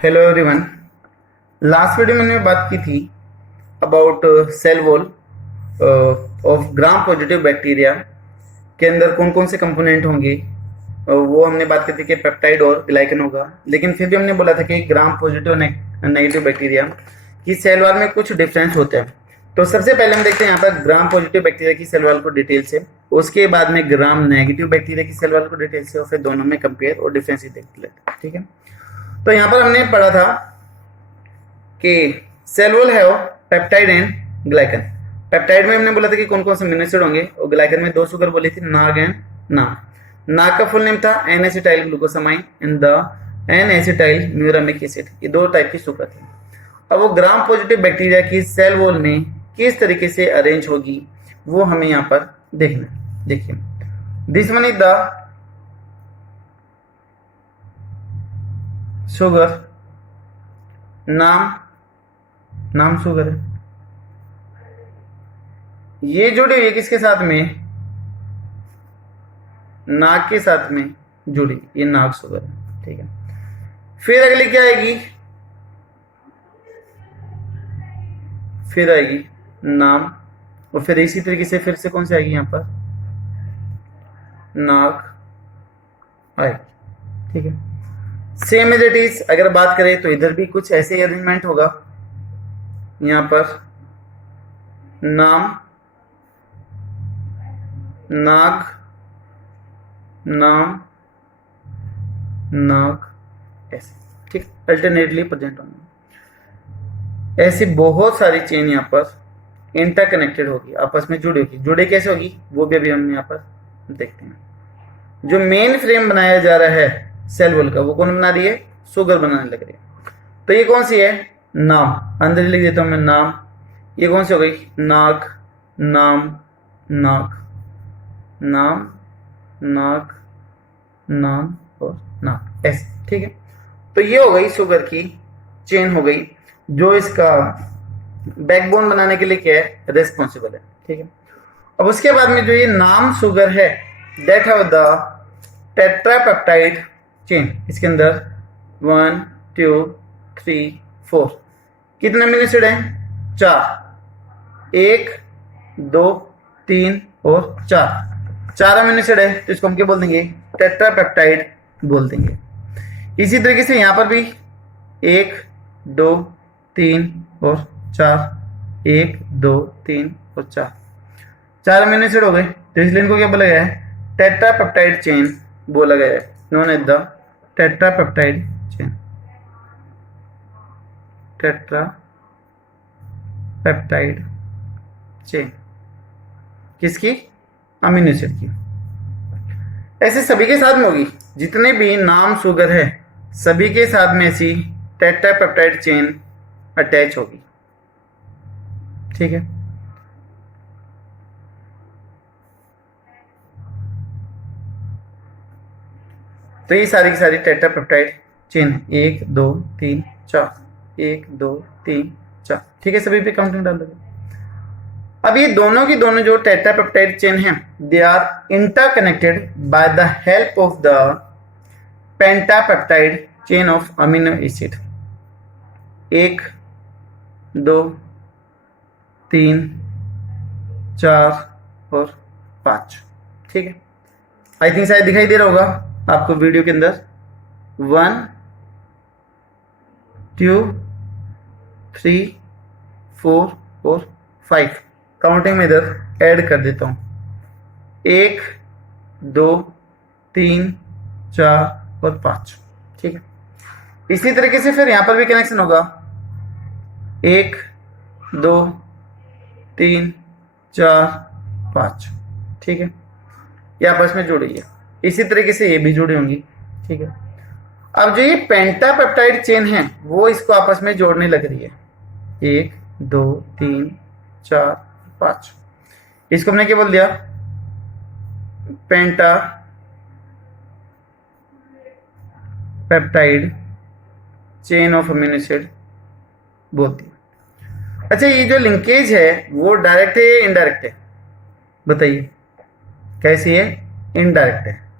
Hello everyone. Last video में मैंने बात की थी about cell wall of Gram positive bacteria के अंदर कौन कौन से कंपोनेंट होंगे। वो हमने बात की थी कि पेप्टाइड और ग्लाइकन होगा, लेकिन फिर भी हमने बोला था कि ग्राम पॉजिटिव नेगेटिव बैक्टीरिया की सेल वॉल में कुछ डिफरेंस होते हैं। तो सबसे पहले हम देखते हैं यहाँ पर ग्राम पॉजिटिव बैक्टीरिया की सेल वॉल को डिटेल से, उसके बाद में ग्राम नेगेटिव बैक्टीरिया की सेल वॉल को डिटेल से, और फिर दोनों में कंपेयर और डिफरेंस देख लेते हैं। ठीक है, तो यहाँ पर हमने पढ़ा था कि सेल वॉल है पेप्टाइड एंड ग्लाइकन। पेप्टाइड में हमने बोला था कि कौन कौन से अमीनो एसिड होंगे, और ग्लाइकन में दो शुगर बोली थी, नाग एंड नाग। नाग का फुल नेम था N acetyl glucosamine and the N acetyl muramic acid. ये दो टाइप की शुगर थी। अब वो ग्राम पॉजिटिव बैक्टीरिया की सेल वॉल में किस तरीके से अरेंज होगी वो हमें यहाँ पर देखना है। देखिए, this one is the sugar, नाम शुगर है। ये जुड़ी हुई है किसके साथ में, नाग के साथ में जुड़ी, ये नाग शुगर है। ठीक है, फिर अगली क्या आएगी, फिर आएगी नाम, और फिर इसी तरीके से फिर से कौन सी आएगी यहाँ पर, नाग आएगी। ठीक है, सेम एज इट इज अगर बात करें तो इधर भी कुछ ऐसे अरेंजमेंट होगा। यहां पर नाम, नाग, नाम, नाग, ऐसे। ठीक, अल्टरनेटली प्रेजेंट होंगे। ऐसी बहुत सारी चेन यहां पर इंटरकनेक्टेड होगी, आपस में जुड़ी होगी। जुड़े कैसे होगी वो भी अभी हम यहां पर देखते हैं। जो मेन फ्रेम बनाया जा रहा है सेल वॉल का, वो कौन बना रही है, शुगर बनाने लग रही है। तो ये कौन सी है, नाम, अंदर लिख देता हूं मैं नाम। ये कौन सी हो गई, नाग, नाम, नाग, नाम, नाग, नाम और नाग, ऐसे। ठीक है, तो ये हो गई शुगर की चेन हो गई, जो इसका बैकबोन बनाने के लिए क्या है, रेस्पॉन्सिबल है। ठीक है, अब उसके बाद में जो ये नाम शुगर है, that have the tetrapeptide chain. इसके अंदर 1 2 3 4 कितने अमीनो एसिड हैं, 4, 1 2 3 और 4 अमीनो एसिड है। तो इसको हम क्या बोल देंगे, टेट्रापेप्टाइड बोल देंगे। इसी तरीके से यहां पर भी 1 2 3 और 4, 1 2 3 और 4 अमीनो एसिड हो गए। तो इसलिए इनको क्या बोला गया है, टेट्रापेप्टाइड चेन बोला गया है, known as the tetrapeptide chain. Tetrapeptide chain किसकी, अमीनो एसिड की। ऐसे सभी के साथ में होगी, जितने भी नाम शुगर है सभी के साथ में ऐसी टेट्रापेप्टाइड चेन अटैच होगी। ठीक है, तो ये सारी की सारी टेट्रापेप्टाइड चेन है, 1 2 3 4, 1 2 3 4। ठीक है, सभी पे काउंटिंग डाल दोगे। अब ये दोनों की दोनों जो टेट्रापेप्टाइड चेन है, they are interconnected by the help of the pentapeptide chain of amino acid. 1 2 3 4 और 5। ठीक है, आई थिंक शायद दिखाई दे रहा होगा आपको वीडियो के अंदर। 1 2 3 4 और 5 काउंटिंग में इधर ऐड कर देता हूं, 1 2 3 4 और 5। ठीक है, इसी तरीके से फिर यहां पर भी कनेक्शन होगा, 1 2 3 4 5। ठीक है, ये आपस में जुड़ी है। इसी तरीके से ये भी जुड़ी होंगी। ठीक है, अब जो ये पेंटापेप्टाइड चेन है वो इसको आपस में जोड़ने लग रही है, 1 2 3 4 5। इसको हमने क्या बोल दिया, पेंटापेप्टाइड चेन ऑफ अमीनो एसिड बोल दिया। अच्छा, ये जो लिंकेज है वो डायरेक्ट है या इनडायरेक्ट है, बताइए कैसी है, इनडायरेक्ट है।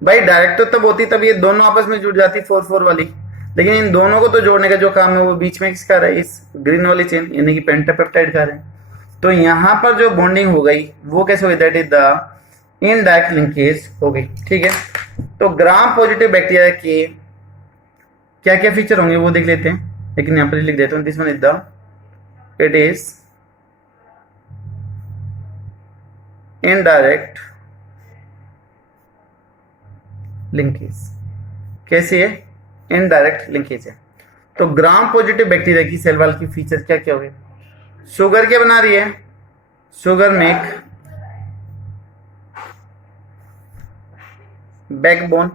भाई डायरेक्ट तो तब होती तब ये दोनों आपस में जुड़ जाती 4 4 वाली, लेकिन इन दोनों को तो जोड़ने का जो काम है वो बीच में किसका रहा है, इस ग्रीन वाली चेन यानी कि पेंटापेप्टाइड का रहा है। तो यहां पर जो बॉन्डिंग हो गई वो कैसे हो गई, that is the indirect linkage हो गई। ठीक है, तो ग्राम पॉजिटिव बैक्टीरिया के क्या क्या फीचर होंगे वो देख लेते हैं, लेकिन यहां पर लिख देता हूं, this one is the it is indirect linkage. कैसे है, इनडायरेक्ट लिंकेज है। तो ग्राम पॉजिटिव बैक्टीरिया की सेल वॉल की फीचर क्या क्या हो गए, शुगर क्या बना रही है, sugar make backbone,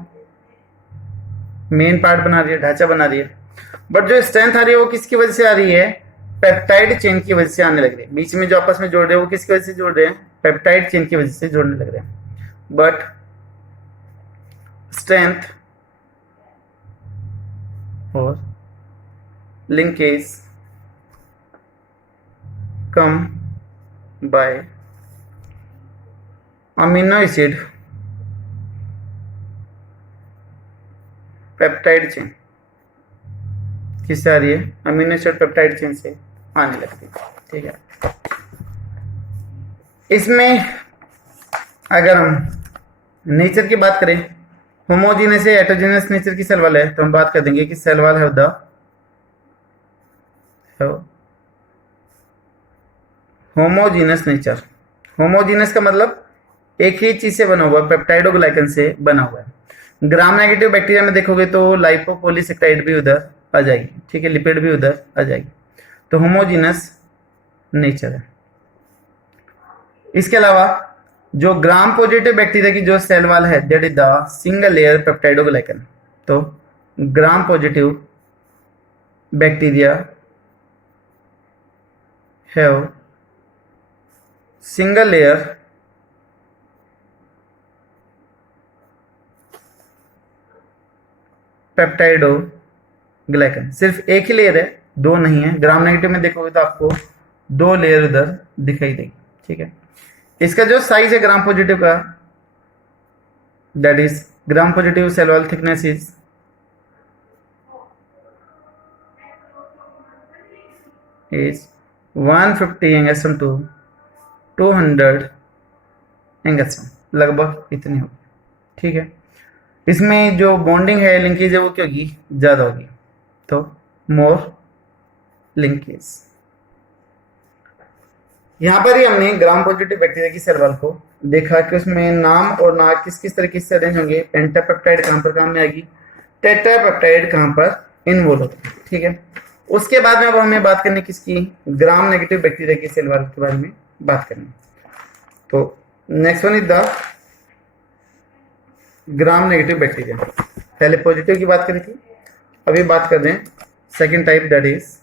main part बना रही है, ढांचा बना रही है। बट जो स्ट्रेंथ आ रही है वो किसकी वजह से आ रही है, पेप्टाइड चेन की वजह से आने लग रही है। बीच में जो आपस में जोड़ रहे हैं वो किसकी वजह से जोड़ रहे हैं, पेप्टाइड चेन की वजह से जोड़ने लग रहे हैं। बट स्ट्रेंथ और linkage come by amino acid peptide chain. किससे आ रही है, अमीनो एसिड पेप्टाइड चेन से आने लगती है। ठीक है, इसमें अगर हम नेचर की बात करें, होमोजीनियस या हेटेरोजेनियस नेचर की सेल वॉल है, तो हम बात कर देंगे कि सेल वॉल है द होमोजीनियस नेचर। होमोजीनियस का मतलब एक ही चीज से बना हुआ, पेप्टाइडोग्लाइकन से बना हुआ है। ग्राम नेगेटिव बैक्टीरिया में देखोगे तो लाइपोपॉलीसेक्राइड भी उधर आ जाएगी। ठीक है, लिपिड भी उधर आ जाएगी। तो होमोजीनियस नेचर है। इसके अलावा जो ग्राम पॉजिटिव बैक्टीरिया की जो सेल वॉल है that is the single layer peptidoglycan. तो gram positive bacteria have single layer peptidoglycan. सिर्फ एक ही लेयर है, दो नहीं है। ग्राम नेगेटिव में देखोगे तो आपको दो लेयर उधर दिखाई देगी। ठीक है, इसका जो साइज है ग्राम पॉजिटिव का that is Gram positive cell wall thickness is 150 angstrom to 200 angstrom, लगभग इतनी होगी। ठीक है, इसमें जो बॉन्डिंग है, लिंकेज है, वो क्या होगी, ज्यादा होगी। तो मोर लिंकेज। यहां पर ही हमने ग्राम पॉजिटिव बैक्टीरिया की सेल वॉल को देखा कि उसमें नाम और नाक किस किस तरीके से अरेंज होंगे, पेंटापेप्टाइड कहां पर काम में आएगी, टेट्रापेप्टाइड कहां पर इन्वॉल्व होता है। ठीक है, उसके बाद में अब हमें बात करनी किसकी, ग्राम नेगेटिव बैक्टीरिया की सेल वॉल के बारे में बात करनी। तो next one is the Gram negative bacteria. पहले पॉजिटिव की बात करी थी, अभी बात कर रहे हैं second type that is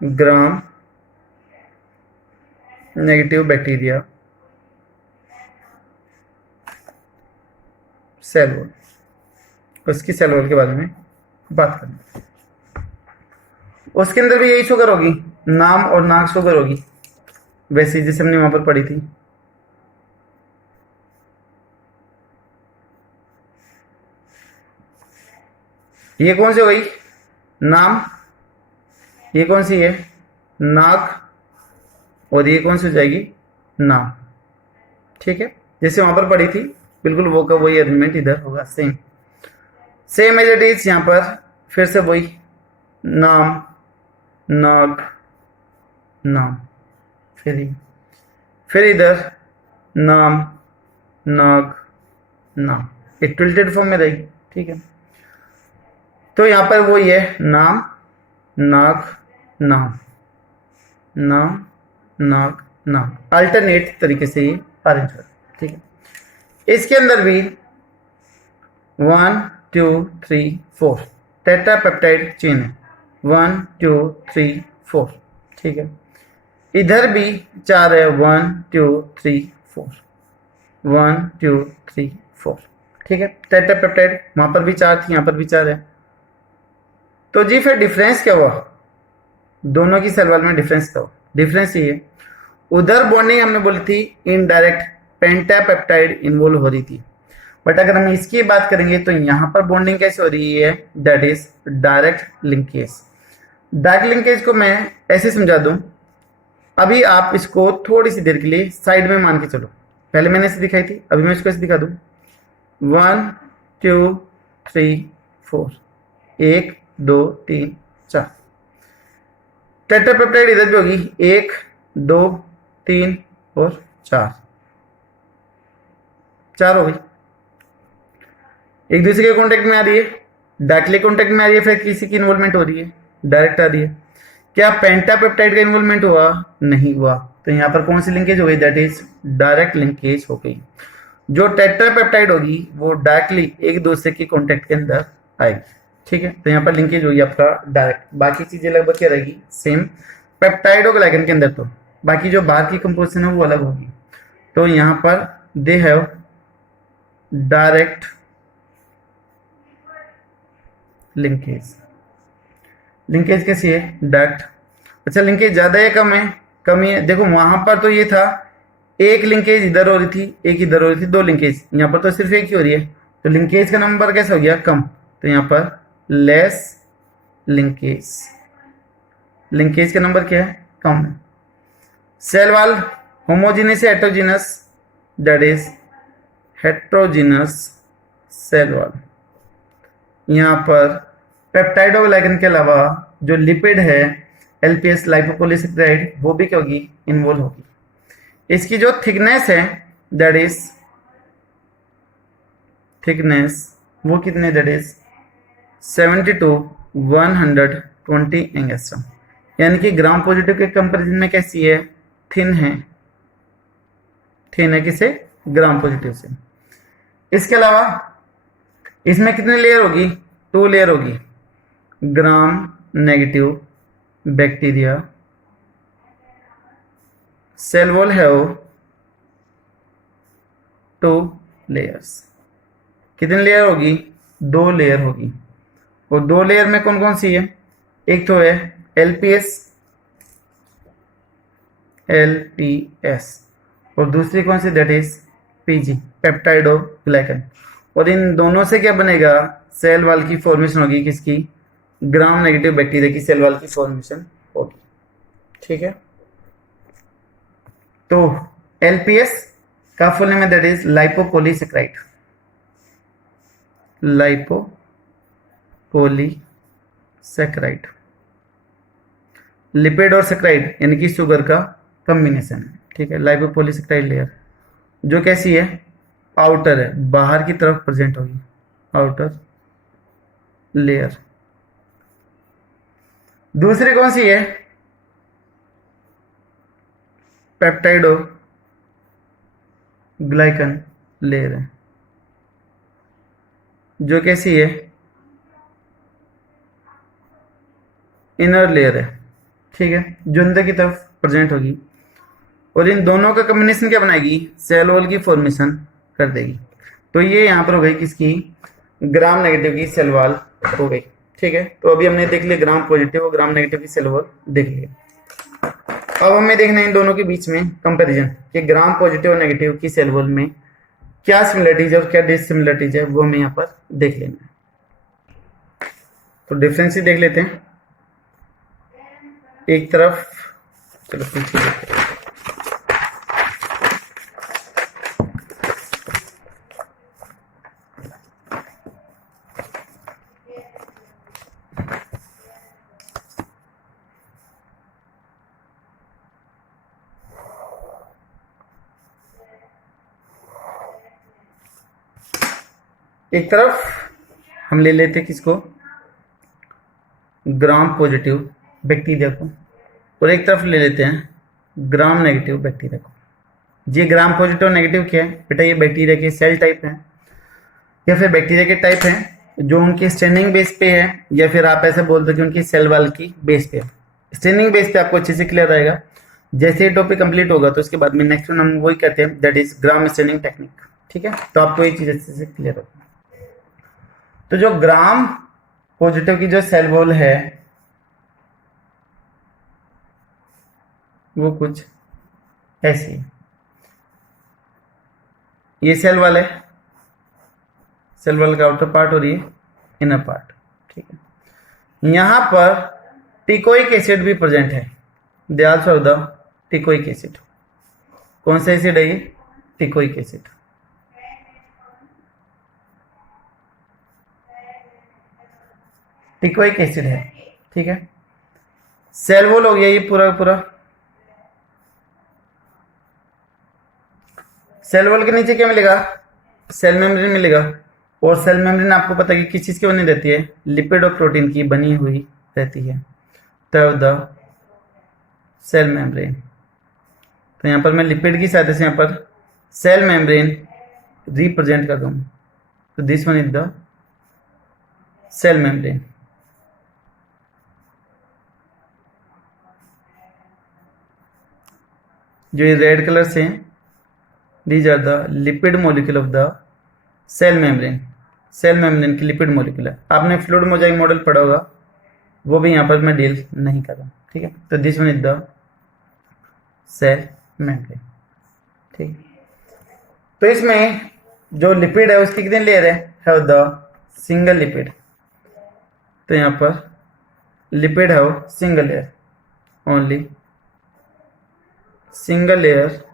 Gram negative bacteria cell wall. उसकी सेल वॉल के बारे में बात करनी। उसके अंदर भी यही शुगर होगी, नाम और नाक शुगर होगी, वैसे जैसे हमने वहां पर पढ़ी थी। ये कौन सी हो गई, नाम। ये कौन सी है, नाक। और ये कौन सी हो जाएगी, नाम। ठीक है, जैसे वहां पर पढ़ी थी बिल्कुल वो का वही अरेंजमेंट इधर होगा, same same as it is. यहां पर फिर से वही नाम, नाक, नाम, फिर इधर नाम, नाक, नाम। एक टिल्टेड फॉर्म में रहेगी। ठीक है, तो यहां पर वही है, नाम, नाक, नाम, नाम, नाक, नाम, अल्टरनेट तरीके से ये अरेंज कर। ठीक है, इसके अंदर भी 1 2 3 4 टेट्रापेप्टाइड चेन है, 1 2 3 4। ठीक है, इधर भी 4 है, 1 2 3 4, 1 2 3 4। ठीक है, टेट्रापेप्टाइड वहां पर भी 4 थी, यहां पर भी 4 है। तो जी फिर डिफरेंस क्या हुआ, दोनों की सेल वॉल में डिफरेंस क्या हुआ, डिफरेंस ये उधर बॉन्डिंग हमने बोली थी इनडायरेक्ट पेंटापेप्टाइड इन्वॉल्व हो रही थी, बट अगर हम इसकी बात करेंगे तो यहाँ पर बॉन्डिंग कैसे हो रही है, that is direct linkage. Direct linkage को मैं ऐसे समझा दूं, अभी आप इसको थोड़ी सी देर के लिए साइड में मान के चलो, पहले मैंने ऐसे दिखाई थी, अभी मैं इसको ऐसे दिखा दूं, 1 2 3 4, 1 2 3 4। टेट्रापेप्टाइड इधर भी होगी, 1 2 3 और 4, 4 हो गई। एक दूसरे के कांटेक्ट में आ रही है, डायरेक्टली कांटेक्ट में आ रही है, फिर किसी की इन्वॉल्वमेंट हो रही है, डायरेक्ट आ रही है। क्या पेंटापेप्टाइड का इन्वॉल्वमेंट हुआ? नहीं हुआ। तो यहां पर कौन सी लिंकेज हो गई, दैट इज डायरेक्ट लिंकेज हो गई। जो टेट्रापेप्टाइड होगी वो डायरेक्टली एक दूसरे की कांटेक्ट के अंदर आएगी, ठीक है। तो यहाँ पर लिंकेज होगी आपका डायरेक्ट, बाकी चीजें लगभग क्या रहेगी, सेम। पेप्टाइड और ग्लाइकन के अंदर तो बाकी जो बाहर की कंपोजिशन है वो अलग होगी। तो यहाँ पर they have direct linkage. Linkage कैसी है, डायरेक्ट। अच्छा, लिंकेज ज्यादा है कम है? कम ही है। देखो वहां पर तो ये था एक लिंकेज इधर हो रही थी, एक इधर हो रही थी, 2 लिंकेज। यहाँ पर तो सिर्फ एक ही हो रही है, तो लिंकेज का नंबर कैसा हो गया, कम। तो यहाँ पर लेस लिंकेज, लिंकेज का नंबर क्या है, कम है। सेल वॉल होमोजीनियस या heterogeneous, that is heterogeneous cell wall. यहाँ पर पेप्टाइड और ग्लाइकन के अलावा जो लिपिड है एलपीएस लाइपोपॉलीसेकेराइड, वो भी क्या होगी, इन्वॉल्व होगी। इसकी जो थिकनेस है दैट इज थिकनेस, वो कितने, दैट इज 70 to 120 एंगस्ट्रम, यानी कि ग्राम पॉजिटिव के कंपैरिजन में कैसी है, थिन है। थिन है किसे, ग्राम पॉजिटिव से। इसके अलावा इसमें कितने लेयर होगी, 2 लेयर होगी। Gram negative bacteria cell wall have 2 layers. कितने लेयर होगी, 2 लेयर होगी। और 2 लेयर में कौन कौन सी है, एक तो है एलपीएस, और दूसरी कौन सी, दैट इज पीजी, पेप्टाइड और ग्लाइकन। और इन दोनों से क्या बनेगा, सेल वॉल की फॉर्मेशन होगी, किसकी, ग्राम नेगेटिव बैक्टीरिया की सेल वॉल की फॉर्मेशन होगी, ठीक है। तो एलपीएस का फुल नेम है that is lipopolysaccharide, lipopolysaccharide. Lipid और सेक्राइड यानी कि शुगर का कॉम्बिनेशन है, ठीक है। लाइपोपॉलीसेकेराइड लेयर जो कैसी है, आउटर है, बाहर की तरफ प्रेजेंट होगी, आउटर लेयर। दूसरी कौन सी है, पेप्टाइडो ग्लाइकन लेयर है, जो कैसी है, इनर लेयर है, ठीक है, जो अंदर की तरफ प्रेजेंट होगी। और इन दोनों का कॉम्बिनेशन क्या बनाएगी, सेल वॉल की फॉर्मेशन कर देगी। तो ये यहां पर हो गई किसकी, ग्राम नेगेटिव की सेल वॉल हो गई, ठीक है। तो अभी हमने देख लिया ग्राम पॉजिटिव और ग्राम नेगेटिव की सेल वॉल देख लिया। अब हमें देखना है इन दोनों के बीच में कंपैरिजन कि ग्राम पॉजिटिव और नेगेटिव की सेल वॉल में क्या सिमिलरिटीज है और क्या डिससिमिलरिटीज है, वो हमें यहाँ पर देख लेना है। तो डिफरेंस ही देख लेते हैं। एक तरफ, चलो पीछे देखते हैं। एक तरफ हम ले लेते किसको, ग्राम पॉजिटिव बैक्टीरिया को, और एक तरफ ले लेते हैं ग्राम नेगेटिव बैक्टीरिया को। ये ग्राम पॉजिटिव नेगेटिव क्या है बेटा, ये बैक्टीरिया के सेल टाइप हैं या फिर बैक्टीरिया के टाइप हैं जो उनके स्टैंडिंग बेस पे है, या फिर आप ऐसे बोलते हो कि उनकी सेल वॉल की बेस पे है। स्टैंडिंग बेस पे आपको अच्छे से क्लियर रहेगा। जैसे ये टॉपिक कंप्लीट होगा तो उसके बाद में नेक्स्ट वन हम वही करते हैं, that is gram standing technique, ठीक है। तो आपको ये चीज अच्छे से क्लियर होगी। तो जो ग्राम पॉजिटिव की जो सेल वॉल है वो कुछ ऐसी है। ये सेल वॉल है, सेल वॉल का आउटर पार्ट और ये इनर पार्ट, ठीक है। यहाँ पर टिकोइक एसिड भी प्रेजेंट है, they also have the teichoic acid. कौन सा एसिड है ये? Teichoic acid. टिकोइक एसिड है, ठीक है। सेल वॉल हो गया ये पूरा पूरा। सेल वॉल के नीचे क्या मिलेगा? सेल मेम्ब्रेन मिलेगा। और सेल मेम्ब्रेन आपको पता है कि किस चीज की बनी रहती है? लिपिड और प्रोटीन की बनी हुई रहती है, तब द सेल मेम्ब्रेन। तो यहाँ पर मैं लिपिड की सहायता से यहाँ पर सेल मेम्ब्रेन रिप्रेजेंट कर दूँ, तो this one is the cell membrane. जो ये रेड कलर से, these are the lipid molecule of the cell membrane. Cell membrane की लिपिड मॉलिक्यूल है। आपने फ्लूइड मोजाइक मॉडल पढ़ा होगा, वो भी यहाँ पर मैं डील नहीं कर रहा, ठीक है। तो this one is the cell membrane, ठीक। तो इसमें जो लिपिड है उसकी कितनी लेयर है द सिंगल लिपिड। तो यहाँ पर लिपिड है single layer, only single layer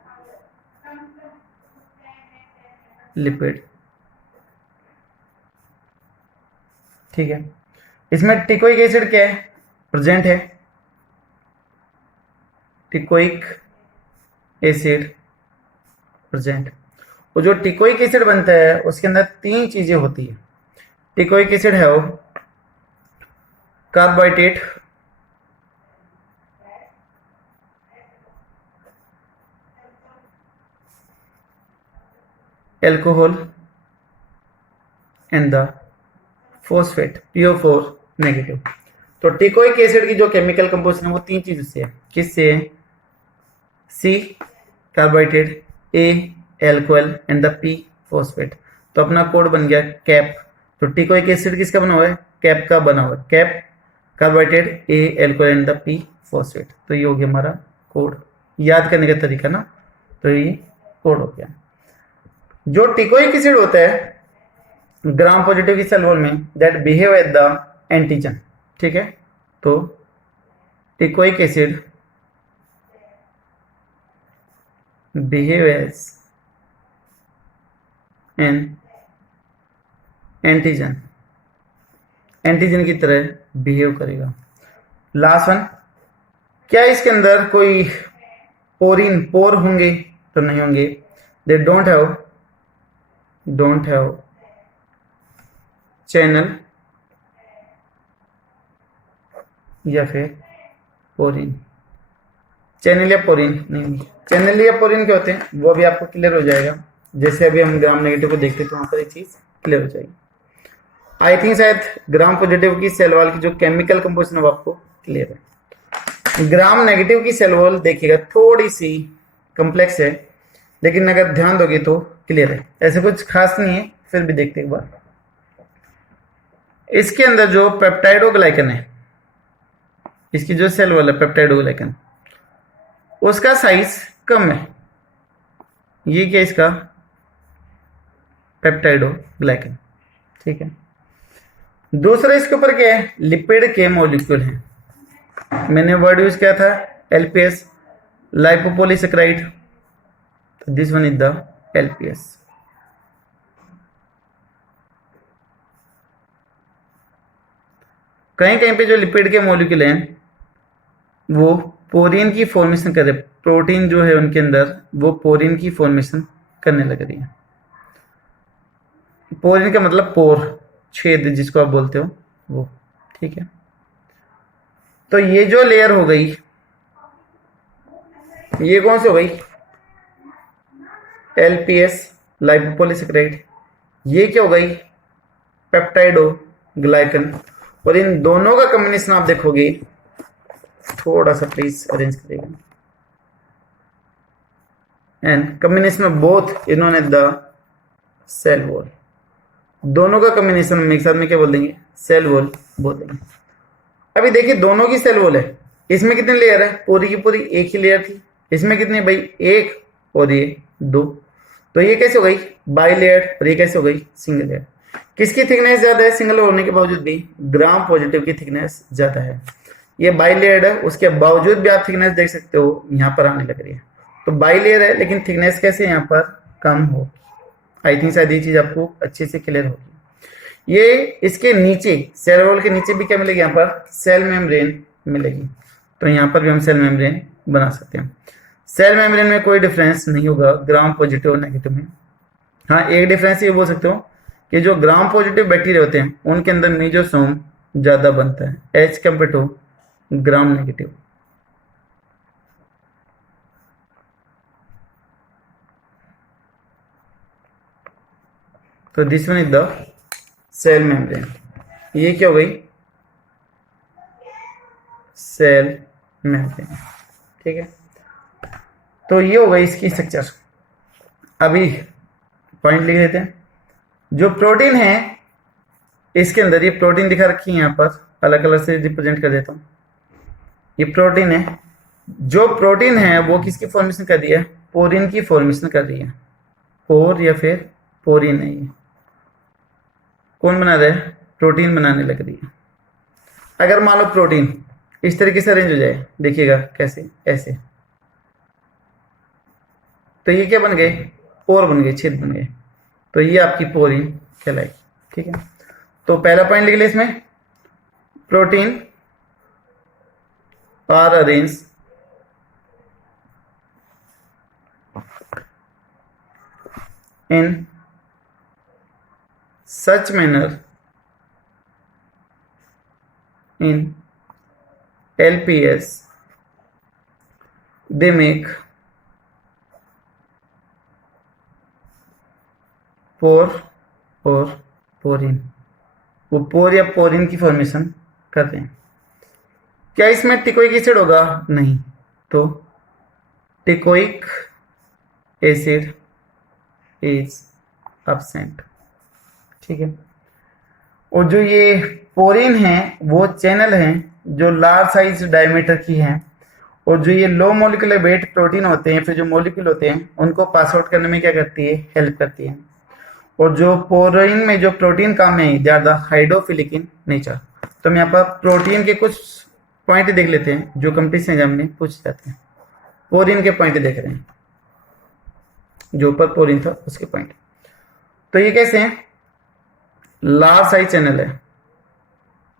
lipid, ठीक है। इसमें टिकोइक एसिड क्या है? प्रेजेंट है। Teichoic acid present. और जो टिकोइक एसिड बनता है उसके अंदर तीन चीजें होती है। टिकोइक एसिड है वो carbohydrate, alcohol and the phosphate, PO4 negative. तो टिकोइक एसिड की जो केमिकल कंपोजिशन है वो तीन चीजों से है। किससे? C carbohydrate, A alcohol and the P phosphate. तो अपना कोड बन गया कैप। तो टिकोइक एसिड किसका बना हुआ है? कैप का बना हुआ है। Cap carbohydrate, A alcohol and the P phosphate. तो ये हो गया हमारा कोड, याद करने का तरीका ना। तो ये कोड हो गया। जो टिकोइक एसिड होता है ग्राम पॉजिटिव की सेल वॉल में, that behave as the antigen, ठीक है। तो teichoic acid behave as an antigen, antigen की तरह बिहेव करेगा। लास्ट वन, क्या इसके अंदर कोई पोर होंगे? तो नहीं होंगे। दे डोंट हैव चैनल या फिर पोरिन। चैनल या पोरिन नहीं, चैनल या पोरिन क्या होते हैं वो भी आपको क्लियर हो जाएगा। जैसे अभी हम ग्राम नेगेटिव को देखते तो वहां पर एक चीज क्लियर हो जाएगी। आई थिंक शायद ग्राम पॉजिटिव की सेल वॉल की जो केमिकल कंपोजिशन है वो आपको क्लियर है। ग्राम नेगेटिव की सेल वॉल देखिएगा थोड़ी सी कॉम्प्लेक्स है, लेकिन अगर ध्यान दोगे तो क्लियर है। ऐसे कुछ खास नहीं है, फिर भी देखते एक बार। इसके अंदर जो पेप्टाइडोग्लाइकन है, इसकी जो सेल वॉल है पेप्टाइडोग्लाइकन, उसका साइज कम है। ये क्या इसका? पेप्टाइडोग्लाइकन, ठीक है। दूसरा इसके ऊपर क्या है? लिपिड के मॉलिक्यूल हैं। मैंने वर्ड यूज किया था LPS, lipopolysaccharide. This one is the LPS। कहीं कहीं पे जो लिपिड के मॉलिक्यूल हैं वो पोरिन की फॉर्मेशन कर रहे, प्रोटीन जो है उनके अंदर वो पोरिन की फॉर्मेशन करने लग रही है। पोरिन का मतलब पोर, छेद जिसको आप बोलते हो वो, ठीक है। तो ये जो लेयर हो गई, ये कौन सी हो गई? LPS, lipopolysaccharide. ये क्या हो गई? पेप्टाइडोग्लाइकन। और इन दोनों का कॉम्बिनेशन आप देखोगे, थोड़ा सा प्लीज अरेंज करिएगा, एंड कॉम्बिनेशन ऑफ बोथ इन्होंने द सेल वॉल। दोनों का कॉम्बिनेशन में एक साथ में क्या बोल देंगे? सेल वॉल बोल देंगे। अभी देखिए दोनों की सेल वॉल है, इसमें कितनी लेयर है? पूरी की पूरी एक ही लेयर थी। इसमें कितनी भाई? एक, और ये दो। तो ये कैसे हो गई? By layer. और ये कैसे हो गई? Single layer. किसकी थिकनेस ज्यादा है सिंगल होने के बावजूद भी? ग्राम पॉजिटिव की थिकनेस ज्यादा है। ये बाइलेयर है, उसके बावजूद भी आप थिकनेस देख सकते हो यहाँ पर आने लग रही है। तो बाइलेयर है लेकिन थिकनेस कैसे यहाँ पर कम हो। आई थिंक शायद ये चीज आपको अच्छे से क्लियर होगी। ये इसके नीचे सेल वॉल के नीचे भी क्या मिलेगी? यहाँ पर सेल मेम्ब्रेन मिलेगी। तो यहाँ पर भी हम सेल मेम्ब्रेन बना सकते हैं। सेल मेम्ब्रेन में कोई डिफरेंस नहीं होगा ग्राम पॉजिटिव और नेगेटिव में। हाँ, एक डिफरेंस ये बोल सकते हो कि जो ग्राम पॉजिटिव बैक्टीरिया होते हैं उनके अंदर मीजोसोम ज्यादा बनता है as compare to gram negative. तो this one is the cell membrane. ये क्या हो गई? Cell membrane. ठीक है, तो ये हो गई इसकी स्ट्रक्चर। अभी पॉइंट लिख लेते हैं। जो प्रोटीन है इसके अंदर, ये प्रोटीन दिखा रखी है यहाँ पर, अलग कलर से रिप्रेजेंट कर देता हूँ। ये प्रोटीन है। जो प्रोटीन है वो किसकी फॉर्मेशन कर रही है? पोरिन की फॉर्मेशन कर रही है। पोर या फिर पोरिन है। ये कौन बना रहा है? प्रोटीन बनाने लग रही है। अगर मान लो प्रोटीन इस तरीके से अरेंज हो जाए, देखिएगा कैसे, ऐसे, तो ये क्या बन गए? पोर बन गए, छेद बन गए। तो ये आपकी पोरिन कहलाएगी। ठीक है, तो पहला पॉइंट लिख ले इसमें, protein are arrange in such manner in LPS they make pore और पोरिन। वो पोर या पोरिन की फॉर्मेशन करते हैं। क्या इसमें टिकोइक एसिड होगा? नहीं। तो टिकोइक एसिड इज एब्सेंट। ठीक है, और जो ये पोरिन है वो चैनल है जो लार्ज साइज डायमीटर की है, और जो ये लो मोलिकुलर वेट प्रोटीन होते हैं, फिर जो मोलिक्यूल होते हैं उनको पास आउट करने में क्या करती है? हेल्प करती है। और जो पोरिन में जो प्रोटीन काम है they are the hydrophilic in nature. तो हम यहाँ पर प्रोटीन के कुछ पॉइंट देख लेते हैं जो कंपटीशन एग्जाम में पूछ जाते हैं। पोरिन के पॉइंट देख रहे हैं, जो ऊपर पोरिन था उसके पॉइंट। तो ये कैसे हैं? लार्ज साइज चैनल है,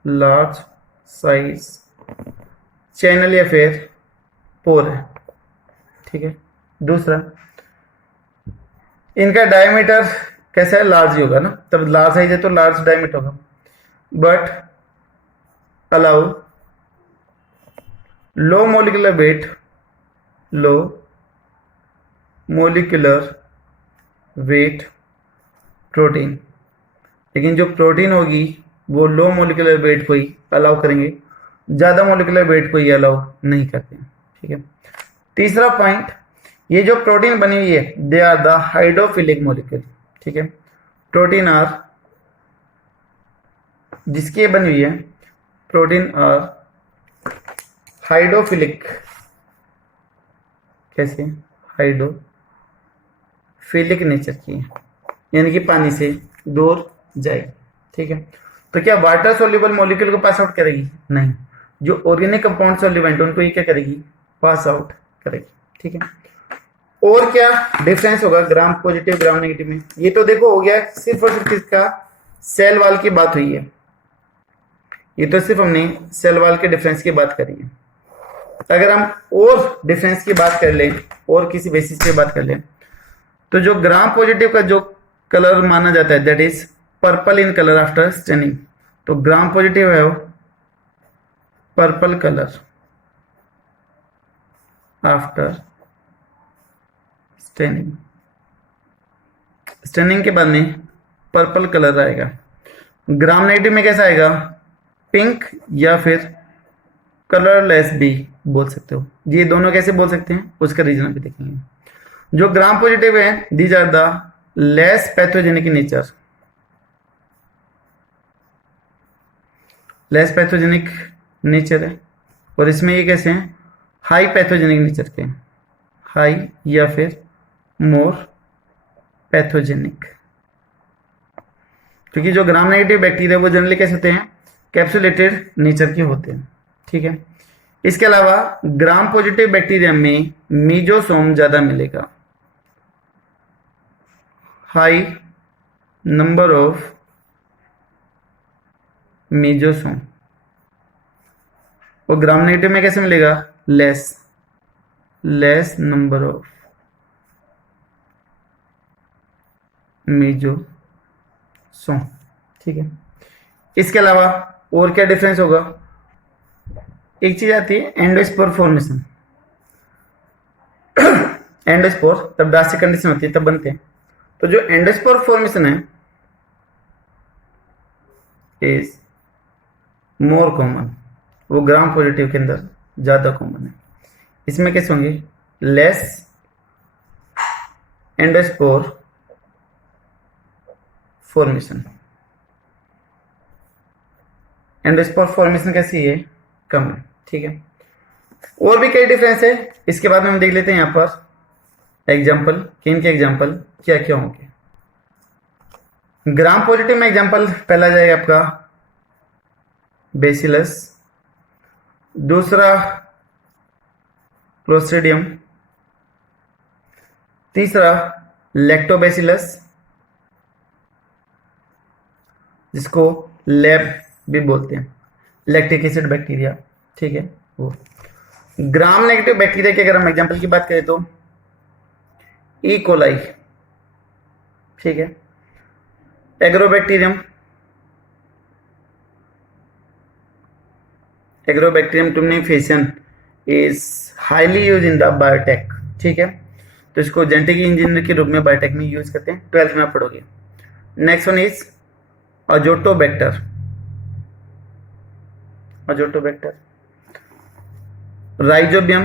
लार्ज साइज चैनल या फिर पोर है। ठीक है, दूसरा इनका डायमीटर कैसा है? लार्ज ही होगा ना, तब लार्ज साइज है तो लार्ज डायमीटर होगा। But allow low molecular weight, low molecular weight protein. लेकिन जो प्रोटीन होगी वो लो मोलिकुलर वेट को ही अलाउ करेंगे, ज्यादा मोलिकुलर वेट को ही अलाउ नहीं करते हैं। ठीक है, तीसरा पॉइंट, ये जो प्रोटीन बनी हुई है they are the hydrophilic molecule. ठीक है, प्रोटीन आर, जिसकी बनी हुई है प्रोटीन आर हाइड्रोफिलिक। कैसे? हाइड्रोफिलिक नेचर की है, यानी कि पानी से दूर जाएगी। ठीक है, तो क्या वाटर सोल्यूबल मॉलिक्यूल को पास आउट करेगी? नहीं। जो ऑर्गेनिक कंपाउंड सॉल्यूएंट उनको ये क्या करेगी? पास आउट करेगी। ठीक है, और क्या डिफरेंस होगा ग्राम पॉजिटिव ग्राम नेगेटिव में? ये तो देखो हो गया सिर्फ और सिर्फ किसका? सेल वाल की बात हुई है। ये तो सिर्फ हमने सेल वाल के डिफरेंस की बात करी है। अगर हम और डिफरेंस की बात कर लें और किसी बेसिस पे बात कर लें, तो जो ग्राम पॉजिटिव का जो कलर माना जाता है that is purple in colour after staining. तो ग्राम पॉजिटिव है वो purple colour after staining. Staining के बाद में पर्पल कलर आएगा। ग्राम नेगेटिव में कैसा आएगा? पिंक या फिर कलरलेस भी बोल सकते हो। ये दोनों कैसे बोल सकते हैं उसका रीजन भी देखेंगे। जो ग्राम पॉजिटिव है these are the less pathogenic in nature, less pathogenic nature है। और इसमें ये कैसे हैं? हाई पैथोजेनिक नेचर के, हाई या फिर मोर पैथोजेनिक। क्योंकि जो ग्राम नेगेटिव बैक्टीरिया वो जनरली कैसे होते हैं, कैप्सुलेटेड नेचर के होते हैं, ठीक है। इसके अलावा ग्राम पॉजिटिव बैक्टीरिया में मीजोसोम ज्यादा मिलेगा, हाई नंबर ऑफ मीजोसोम। और ग्राम नेगेटिव में कैसे मिलेगा, लेस नंबर ऑफ मीजोसोम, ठीक है। इसके अलावा और क्या डिफरेंस होगा, एक चीज आती है एंडोस्पोर फॉर्मेशन। एंडोस्पोर तब ड्रास्टिक कंडीशन होती है तब बनते हैं। तो जो एंडोस्पोर फॉर्मेशन है इज मोर कॉमन, वो ग्राम पॉजिटिव के अंदर ज्यादा कॉमन है। इसमें कैसे होंगे, less endospore formation. Endospore formation कैसी है, कम है, ठीक है। और भी कई डिफरेंस है, इसके बाद में हम देख लेते हैं यहां पर एग्जाम्पल कि इनके एग्जाम्पल क्या क्या होंगे। ग्राम पॉजिटिव में एग्जाम्पल पहला जाएगा आपका बेसिलस, दूसरा क्लोस्ट्रिडियम, तीसरा लैक्टोबैसिलस जिसको लैब भी बोलते हैं, लैक्टिक एसिड बैक्टीरिया, ठीक है। वो ग्राम नेगेटिव बैक्टीरिया की अगर हम एग्जांपल की बात करें तो ई कोलाई, ठीक है, agrobacterium tumefaciens is highly use in the biotech, ठीक है। तो इसको जेनेटिक इंजीनियर के रूप में बायोटेक में यूज करते हैं, 12th में आप पढ़ोगे। Next one is Azotobacter, rhizobium,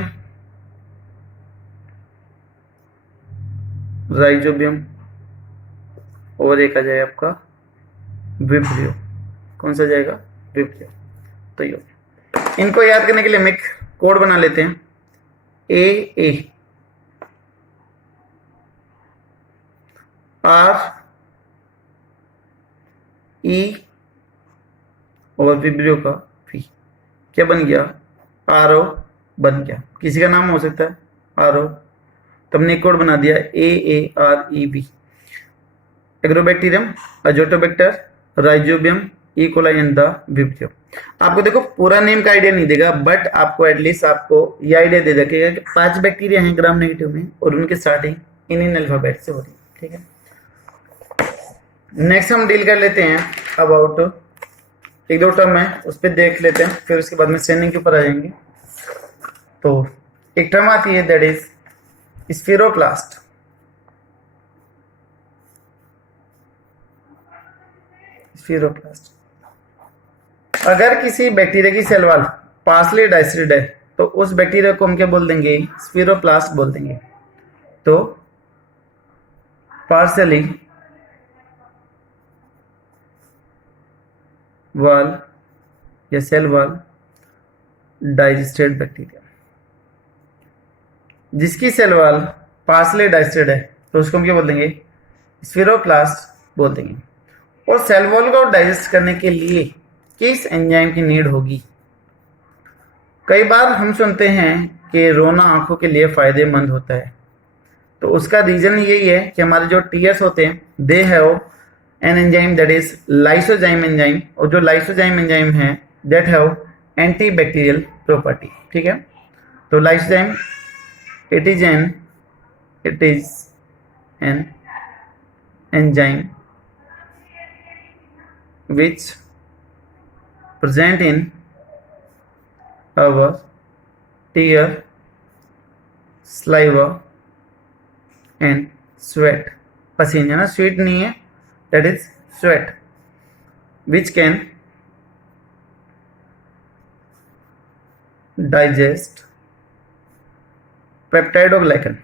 और एक आ जाए आपका विब्रियो। कौन सा जाएगा, विब्रियो। तो ये इनको याद करने के लिए हम एक कोड बना लेते हैं, ए आर ई और विब्रियो का पी, क्या बन गया, आर ओ बन गया। किसी का नाम हो सकता है आर ओ, तो हमने एक कोड बना दिया AAREB। Agrobacterium, Azotobacter, rhizobium, E coli and the vibrio. आपको देखो पूरा नेम का आइडिया नहीं देगा, बट आपको एटलीस्ट आपको ये आइडिया दे देगा कि 5 बैक्टीरिया हैं ग्राम नेगेटिव में और उनकी स्टार्टिंग इन अल्फाबेट से हो रही है, ठीक है। नेक्स्ट हम डील कर लेते हैं अबाउट एक दो टर्म है, उस पर देख लेते हैं, फिर उसके बाद में स्ट्रेनिंग के ऊपर आ जाएंगे। तो एक टर्म आती है दैट इज स्फीरोप्लास्ट। अगर किसी बैक्टीरिया की सेल वॉल पार्सली डाइस्टेड है तो उस बैक्टीरिया को हम क्या बोल देंगे, स्फीरोप्लास्ट बोल देंगे। तो पार्सली वॉल या सेल वॉल डाइजेस्टेड बैक्टीरिया, जिसकी सेल वॉल पार्सली डाइजेस्टेड है तो उसको हम क्या बोल देंगे, स्फीरोप्लास्ट बोल देंगे। और सेल वॉल को डाइजेस्ट करने के लिए किस एंजाइम की नीड होगी। कई बार हम सुनते हैं कि रोना आंखों के लिए फायदेमंद होता है, तो उसका रीजन यही है कि हमारे जो टीएस होते हैं they have an enzyme that is lysozyme enzyme, और जो लाइसोजाइम एंजाइम है that have anti bacterial property, ठीक है। तो lysozyme it is an enzyme which present in our tear, saliva and sweat। पसीना ना, स्वीट नहीं है, that is sweat, which can digest peptidoglycan।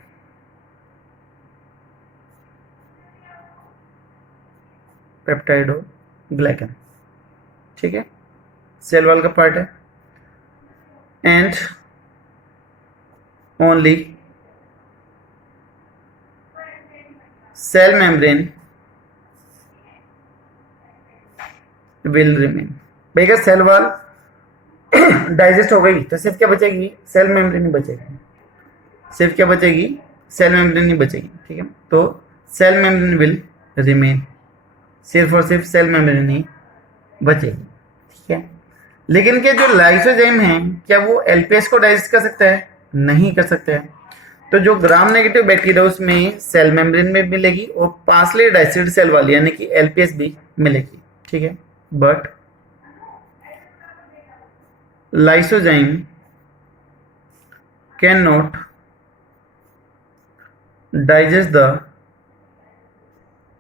Glycan, ठीक है, सेल वॉल का पार्ट है। And only cell membrane will remain. भैया cell wall digest हो गई तो सिर्फ क्या बचेगी, सेल मेम्ब्रेन ही बचेगी। सिर्फ क्या बचेगी, सेल मेम्ब्रेन ही बचेगी। ठीक है, तो सेल मेम्ब्रेन विल रिमेन, सिर्फ और सिर्फ सेल मेम्ब्रेन ही बचेगी। ठीक है, लेकिन क्या जो लाइसोजाइम है क्या वो एलपीएस को डाइजेस्ट कर सकता है? नहीं कर सकता है। तो जो ग्राम नेगेटिव बैक्टीरिया उसमें सेल मेम्ब्रेन में मिलेगी और पार्सली डाइस्टेड सेल वाली यानी कि एलपीएस भी मिलेगी। ठीक है, but lysozyme can not digest the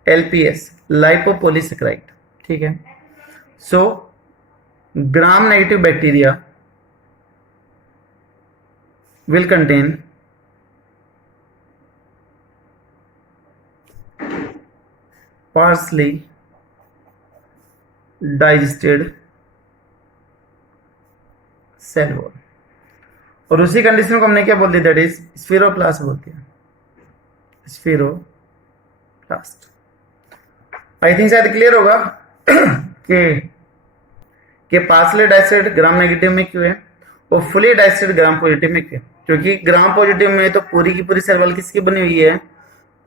LPS lipopolysaccharide. ठीक है, सो gram negative bacteria will contain partially digested cell wall। और उसी कंडीशन को हमने क्या बोल दिया, दैट इज स्फीरोप्लास्ट बोलते हैं, स्फीरोप्लास्ट। आई थिंक शायद क्लियर होगा कि पार्सली डाइस्टेड ग्राम नेगेटिव में क्यों है और फुली डाइस्टेड ग्राम पॉजिटिव में क्यों? क्योंकि ग्राम पॉजिटिव में तो पूरी की पूरी सेल वॉल किसकी बनी हुई है,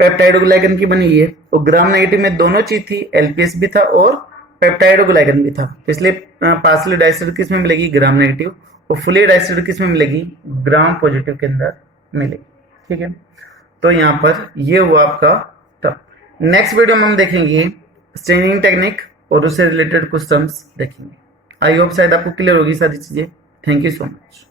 पेप्टाइडोग्लाइकन की बनी हुई है, और ग्राम नेगेटिव में दोनों चीज थी, एलपीएस भी था और पेप्टाइडोग्लाइकन भी था। तो इसलिए पार्सली डाइस्टेड किस में मिलेगी, ग्राम नेगेटिव, और फुली डाइस्टेड किस में मिलेगी, ग्राम पॉजिटिव के अंदर मिलेगी। ठीक है, तो यहाँ पर ये हुआ आपका टर्म। नेक्स्ट वीडियो में हम देखेंगे स्टेनिंग टेक्निक और उससे रिलेटेड कुछ टर्म्स देखेंगे। आई होप शायद आपको क्लियर होगी सारी चीजें। Thank you so much.